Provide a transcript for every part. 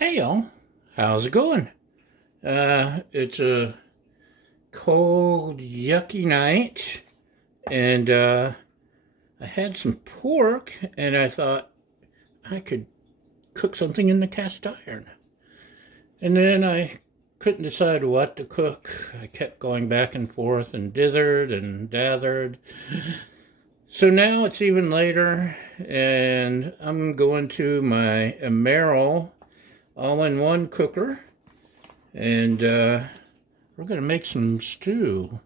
Hey y'all, how's it going? It's a cold, yucky night, and I had some pork, and I thought I could cook something in the cast iron. And then I couldn't decide what to cook. I kept going back and forth and dithered and dathered. So now it's even later, and I'm going to my Emeril all-in-one cooker, and we're going to make some stew.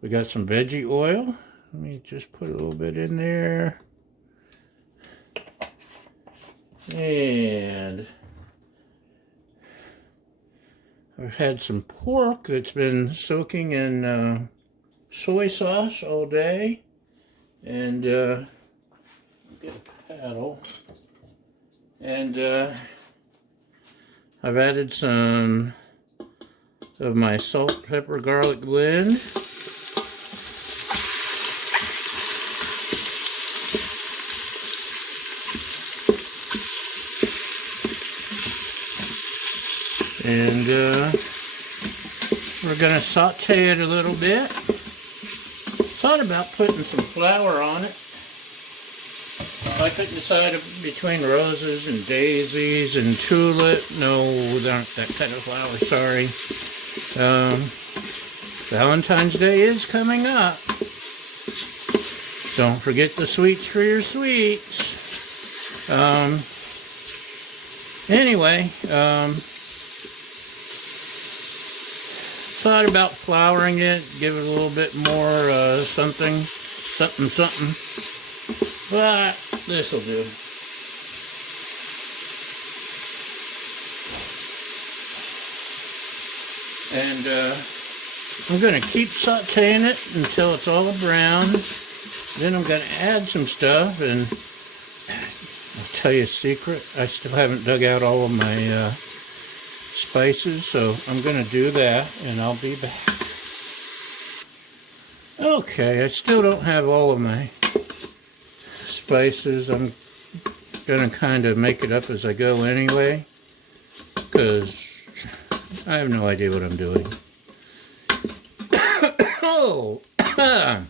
We got some veggie oil. Let me just put a little bit in there. And I've had some pork that's been soaking in soy sauce all day. And get a paddle. And I've added some of my salt, pepper, garlic blend. And we're going to saute it a little bit. Thought about putting some flour on it. I couldn't decide between roses and daisies and tulip. No, they aren't that kind of flower, sorry. Valentine's Day is coming up. Don't forget the sweets for your sweets. Anyway, thought about flouring it, give it a little bit more something. But this'll do. And I'm going to keep sauteing it until it's all brown. Then I'm going to add some stuff, and I'll tell you a secret. I still haven't dug out all of my spices, so I'm going to do that, and I'll be back. Okay, I still don't have all of my spices. I'm going to kind of make it up as I go anyway, because I have no idea what I'm doing. Oh! I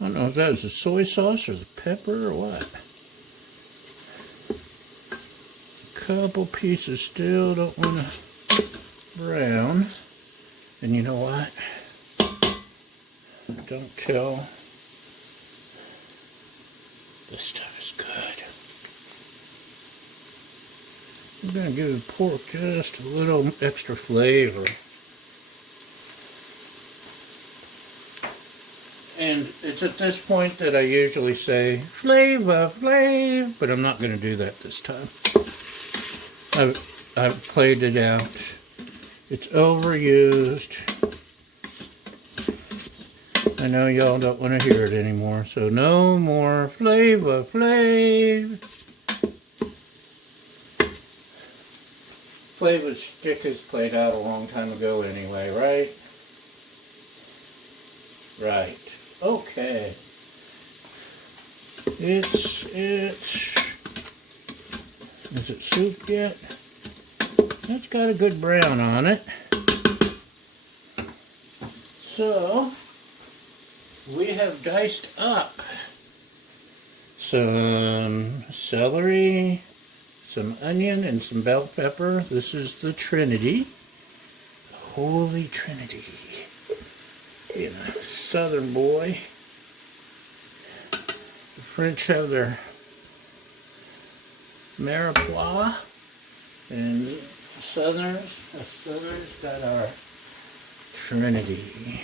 don't know if that was the soy sauce or the pepper or what. Couple pieces still don't want to brown. And you know what? Don't tell. This stuff is good. I'm going to give the pork just a little extra flavor. And it's at this point that I usually say, flavor, but I'm not going to do that this time. I've played it out. It's overused. I know y'all don't want to hear it anymore, so no more flavor. Flavor stick is played out a long time ago anyway, right? Right. Okay. Is it soup yet? It's got a good brown on it. So, we have diced up some celery, some onion, and some bell pepper. This is the Trinity. The Holy Trinity. You know, Southern boy. The French have their Mirepoix, and the Southerners got our Trinity.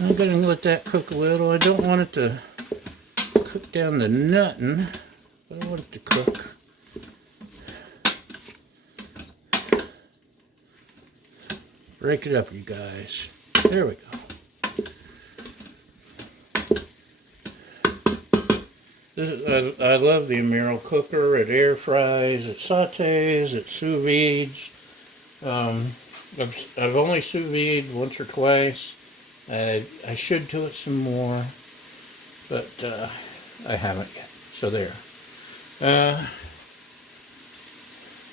I'm going to let that cook a little. I don't want it to cook down to nothing, but I want it to cook. Break it up, you guys. There we go. I love the Emeril cooker. It air fries, it sautés, it sous vides. I've only sous vide once or twice. I should do it some more, but I haven't yet. So there.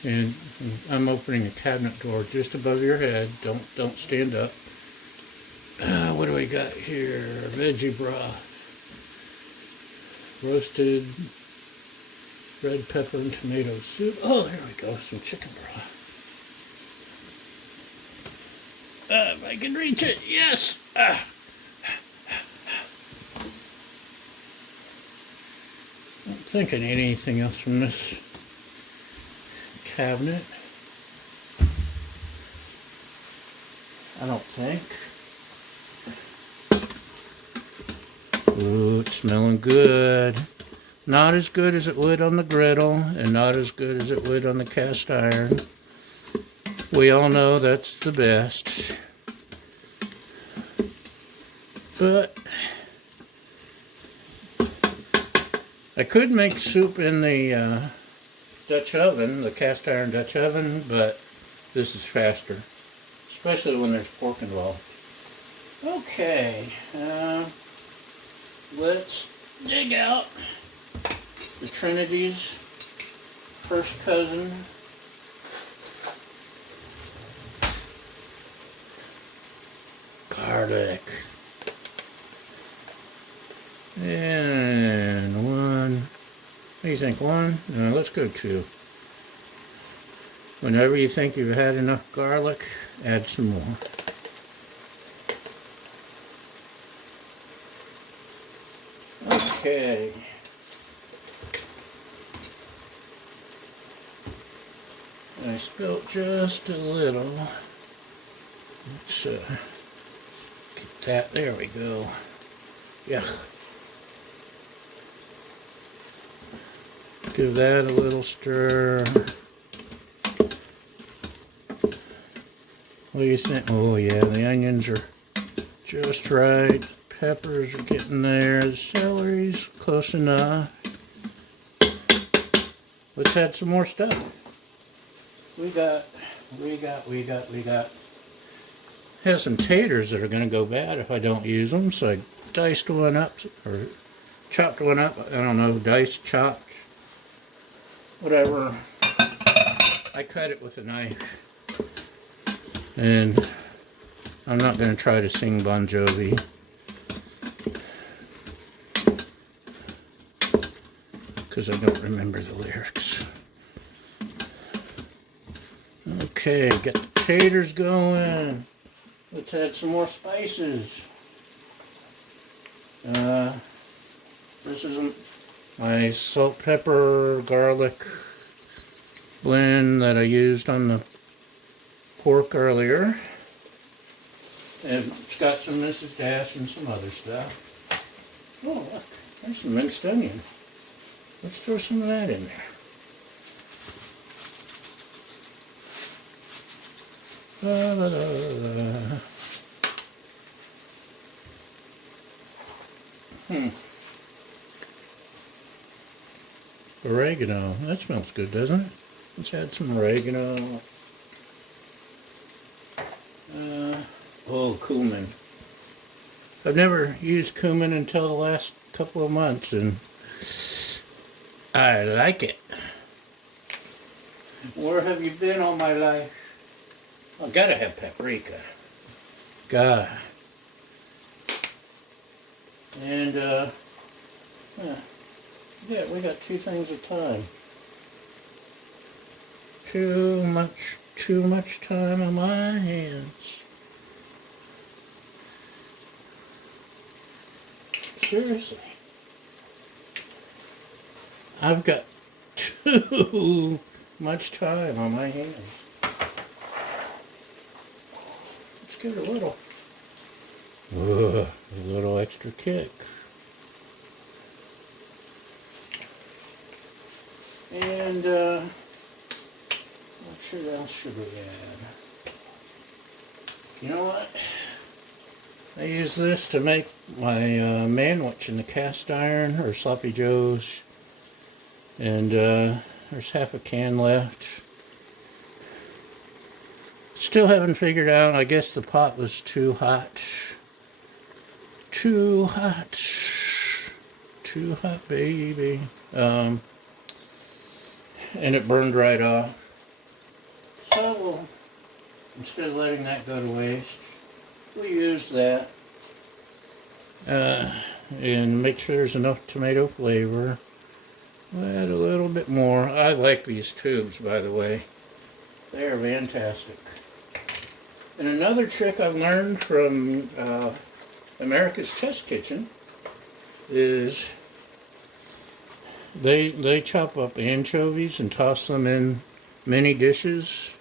And I'm opening a cabinet door just above your head. Don't stand up. What do we got here? Veggie broth. Roasted red pepper and tomato soup. Oh, there we go. Some chicken broth. If I can reach it. Yes. I don't think I need anything else from this cabinet. I don't think. Ooh, it's smelling good. Not as good as it would on the griddle, and not as good as it would on the cast iron. We all know that's the best. But I could make soup in the Dutch oven, the cast iron Dutch oven, but this is faster, especially when there's pork involved. Okay, let's dig out the Trinity's first cousin. Garlic. And one. What do you think? One? No, let's go two. Whenever you think you've had enough garlic, add some more. Okay. I spilled just a little. Let's get that. There we go. Yeah. Give that a little stir. What do you think? Oh yeah, the onions are just right. Peppers are getting there. The celery's close enough. Let's add some more stuff. We got. Has some taters that are going to go bad if I don't use them, so I diced one up, or chopped one up. I don't know, diced, chopped, whatever. I cut it with a knife. And I'm not going to try to sing Bon Jovi. Because I don't remember the lyrics. Okay, get the taters going. Let's add some more spices. This is my salt, pepper, garlic blend that I used on the pork earlier. And it's got some Mrs. Dash and some other stuff. Oh, look, there's some minced onion. Let's throw some of that in there. Oregano. That smells good, doesn't it? Let's add some oregano. Cumin. I've never used cumin until the last couple of months, and I like it. Where have you been all my life? I gotta have paprika. Gotta. And, yeah, we got two things at a time. Too much time on my hands. Seriously. I've got too much time on my hands. Let's give it a little extra kick. And what else should we add? You know what? I use this to make my manwich in the cast iron, or sloppy joes. And there's half a can left. Still haven't figured out. I guess the pot was too hot. Too hot. Too hot, baby. And it burned right off. we'll, instead of letting that go to waste, we'll use that. And make sure there's enough tomato flavor. We'll add a little bit more. I like these tubes, by the way. They are fantastic. And another trick I've learned from America's Test Kitchen is they chop up anchovies and toss them in mini dishes.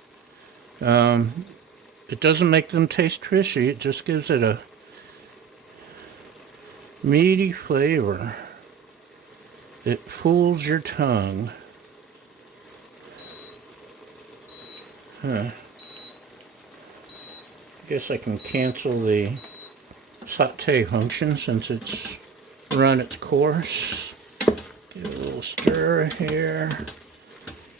It doesn't make them taste fishy. It just gives it a meaty flavor. It fools your tongue. I guess I can cancel the saute function since it's run its course. Give it a little stir here.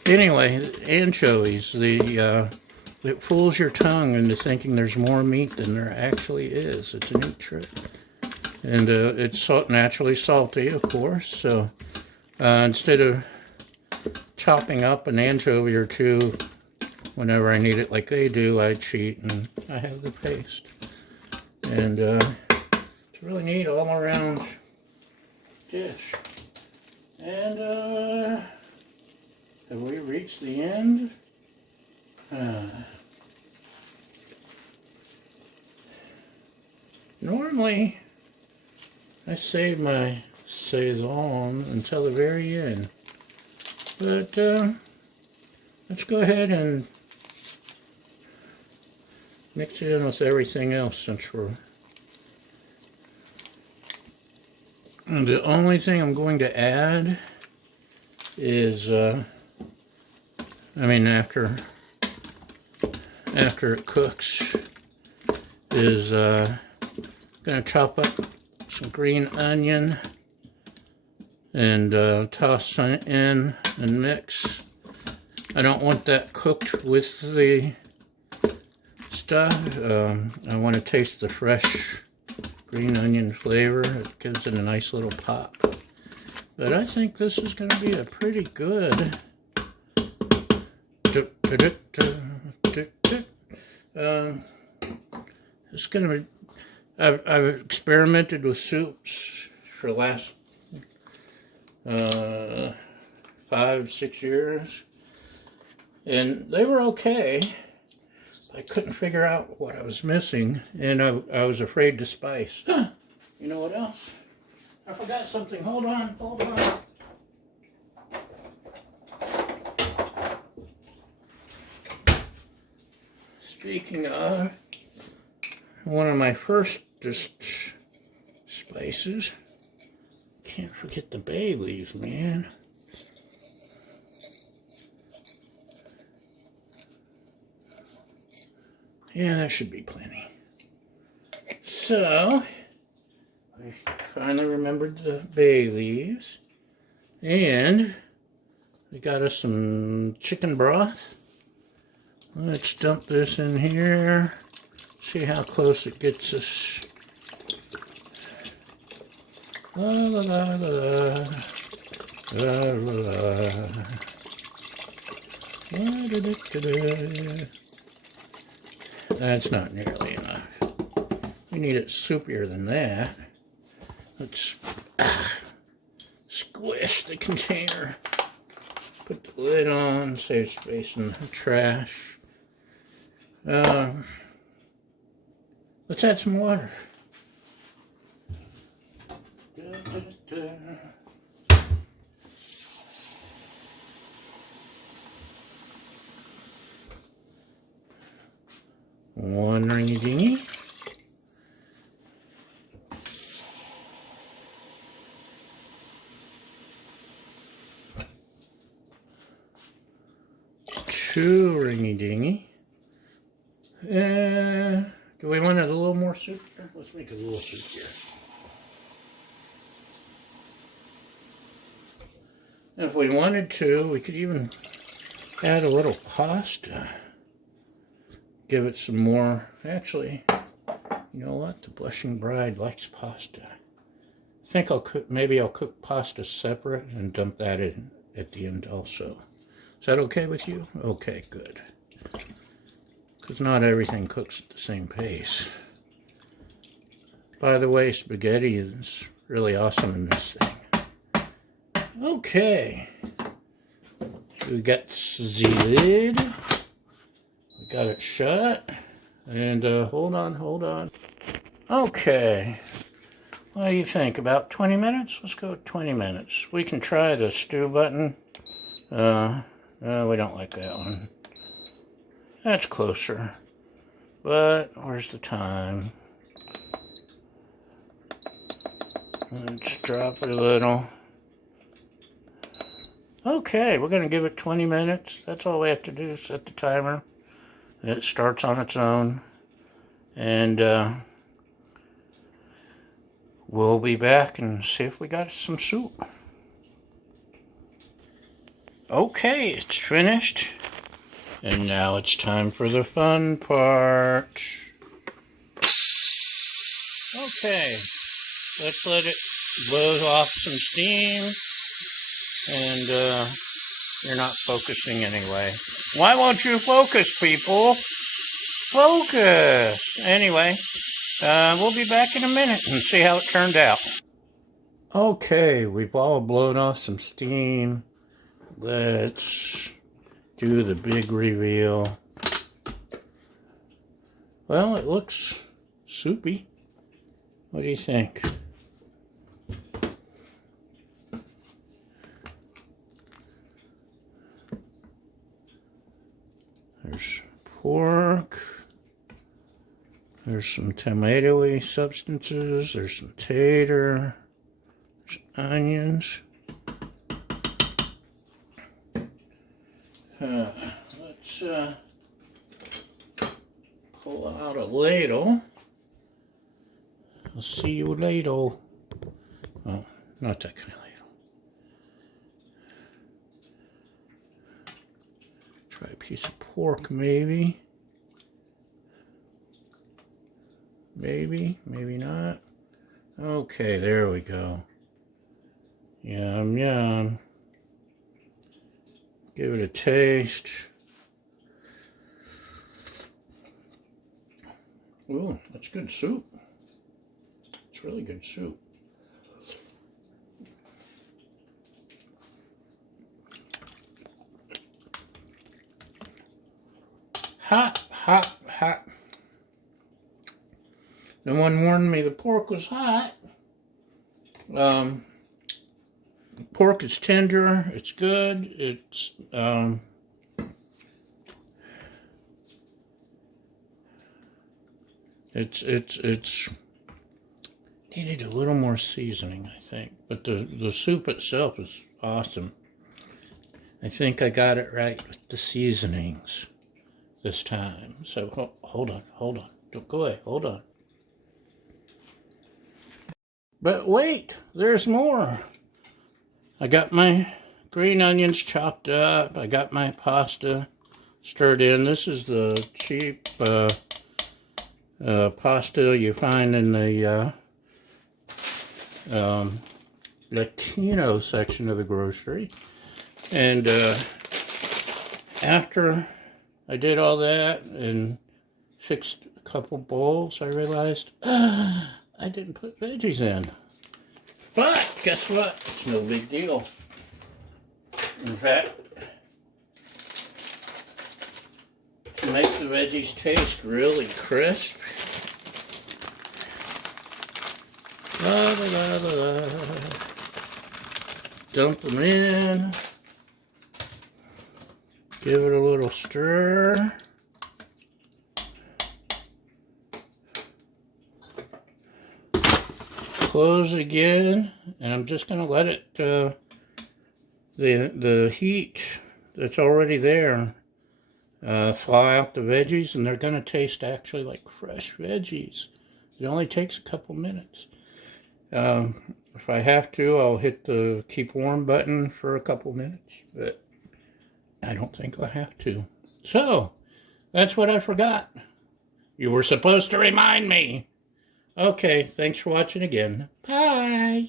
Anyway, anchovies, it fools your tongue into thinking there's more meat than there actually is. It's a neat trick. And it's naturally salty, of course, so instead of chopping up an anchovy or two whenever I need it like they do, I cheat and I have the paste. And it's really neat all around dish. And have we reached the end? Normally, I save my saison until the very end. But let's go ahead and mix it in with everything else since we're... And the only thing I'm going to add is, after it cooks, is going to chop up some green onion and toss in and mix. I don't want that cooked with the stuff. I want to taste the fresh green onion flavor. It gives it a nice little pop. But I think this is going to be a pretty good it's going to be... I've experimented with soups for the last 5-6 years, and they were okay. I couldn't figure out what I was missing, and I was afraid to spice. You know what else? I forgot something. Hold on. Speaking of, one of my first spices, can't forget the bay leaves, man. Yeah, that should be plenty. So, I finally remembered the bay leaves, and we got us some chicken broth. Let's dump this in here. See how close it gets us. La la la la la la la. That's not nearly enough. We need it soupier than that. Let's squish the container. Put the lid on, save space in the trash. Let's add some water. One ringy dingy. Two ringy dingy. Do we want it a little more soup here? Let's make a little soup here. And if we wanted to, we could even add a little pasta. Give it some more. Actually, you know what? The blushing bride likes pasta. I think maybe I'll cook pasta separate and dump that in at the end also. Is that okay with you? Okay, good. because not everything cooks at the same pace. By the way, spaghetti is really awesome in this thing. Okay. We got the lid. We got it shut. And hold on. Okay. What do you think? About 20 minutes? Let's go with 20 minutes. We can try the stew button. We don't like that one. That's closer. But where's the time? Let's drop it a little. Okay, we're going to give it 20 minutes. That's all we have to do is set the timer. It starts on its own. And we'll be back and see if we got some soup. Okay, it's finished. And now it's time for the fun part. Okay. Let's let it blow off some steam, and you're not focusing anyway. Why won't you focus, people? Focus! Anyway, we'll be back in a minute and see how it turned out. Okay, we've all blown off some steam. Let's do the big reveal. Well, it looks soupy. What do you think? There's pork. There's some tomatoey substances. There's some tater. There's onions. Let's pull out a ladle. I'll see you later. Oh, not that kind of ladle. Try a piece of pork, maybe. Maybe not. Okay, there we go. Yum, yum. Give it a taste. Ooh, that's good soup. It's really good soup. Hot, hot, hot. No one warned me the pork was hot. The pork is tender. It's good. It's needed a little more seasoning, I think. But the soup itself is awesome. I think I got it right with the seasonings this time. So hold on. Don't go away. Hold on. But wait, there's more. I got my green onions chopped up. I got my pasta stirred in. This is the cheap pasta you find in the Latino section of the grocery. And after I did all that and fixed a couple bowls, I realized I didn't put veggies in. But guess what? It's no big deal. In fact, to make the veggies taste really crisp, dump them in, give it a little stir. Close again, and I'm just going to let it, the heat that's already there, thaw out the veggies, and they're going to taste actually like fresh veggies. It only takes a couple minutes. If I have to, I'll hit the keep warm button for a couple minutes, but I don't think I'll have to. So, that's what I forgot. You were supposed to remind me. Okay, thanks for watching again. Bye.